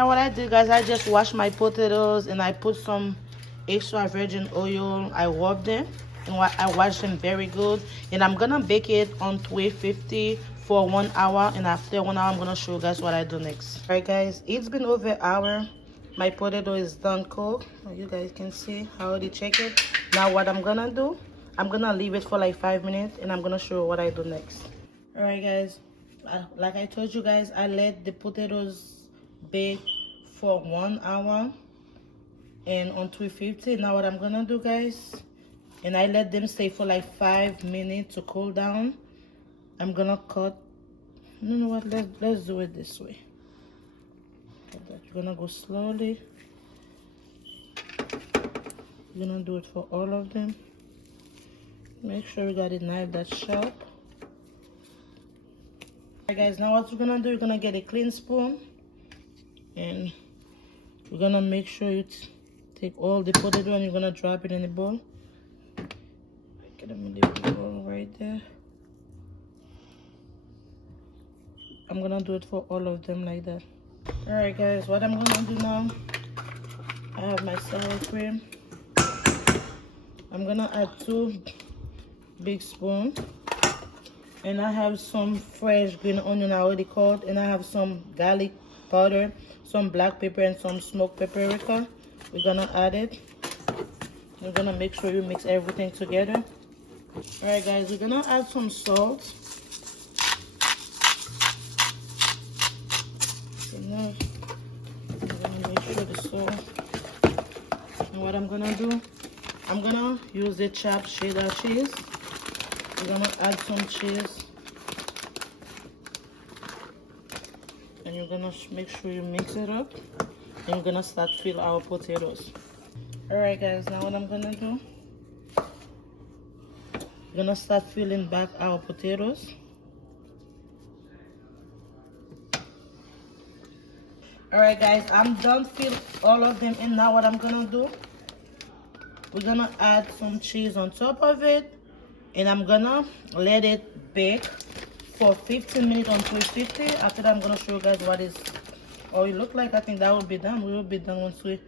Now what I did, guys, I just washed my potatoes and I put some extra virgin oil. I rubbed them and I washed them very good. And I'm gonna bake it on 350 for 1 hour. And after 1 hour, I'm gonna show you guys what I do next. Alright, guys, it's been over an hour. My potato is done cooked. You guys can see I already check it. Now what I'm gonna do, I'm gonna leave it for like 5 minutes and I'm gonna show you what I do next. Alright, guys, like I told you guys, I let the potatoes bake for 1 hour and on 350. Now what I'm gonna do, guys, and I let them stay for like 5 minutes to cool down. I'm gonna cut. You know what, let's do it this way. You're gonna go slowly. You're gonna do it for all of them. Make sure you got a knife that's sharp. Alright, guys, now what you're gonna do, you're gonna get a clean spoon and you're gonna make sure you take all the potato and you're gonna drop it in the bowl. Get them in the bowl right there. I'm gonna do it for all of them like that. Alright, guys, what I'm gonna do now, I have my sour cream. I'm gonna add 2 big spoons. And I have some fresh green onion I already cut, and I have some garlic powder, some black pepper, and some smoked paprika. We're gonna add it. We're gonna make sure you mix everything together. Alright, guys, we're gonna add some salt. Enough. I'm gonna make sure the salt. And what I'm gonna do, I'm gonna use the chopped cheddar cheese. We're gonna add some cheese. And you're gonna make sure you mix it up. And we're gonna start fill our potatoes. Alright, guys, now what I'm gonna do, we're gonna start filling back our potatoes. Alright, guys, I'm done fill all of them, and now what I'm gonna do, we're gonna add some cheese on top of it, and I'm gonna let it bake for 15 minutes on 350. After that, I'm gonna show you guys what is or it look like. I think that will be done. We will be done once we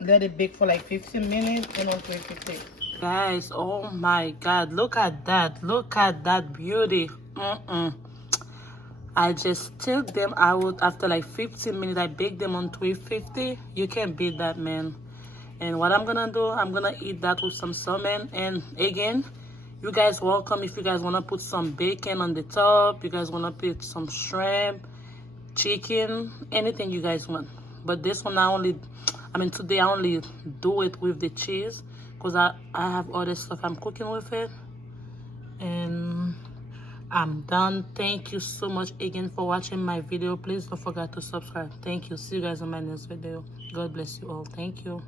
let it bake for like 15 minutes and on 350. Guys, oh my god, look at that. Look at that beauty. I just took them out after like 15 minutes. I baked them on 350. You can't beat that, man. And what I'm gonna do, I'm gonna eat that with some salmon. And again, you guys welcome if you guys want to put some bacon on the top. You guys want to put some shrimp, chicken, anything you guys want. But this one today I only do it with the cheese because I have other stuff I'm cooking with it. And I'm done. Thank you so much again for watching my video. Please don't forget to subscribe. Thank you. See you guys in my next video. God bless you all. Thank you.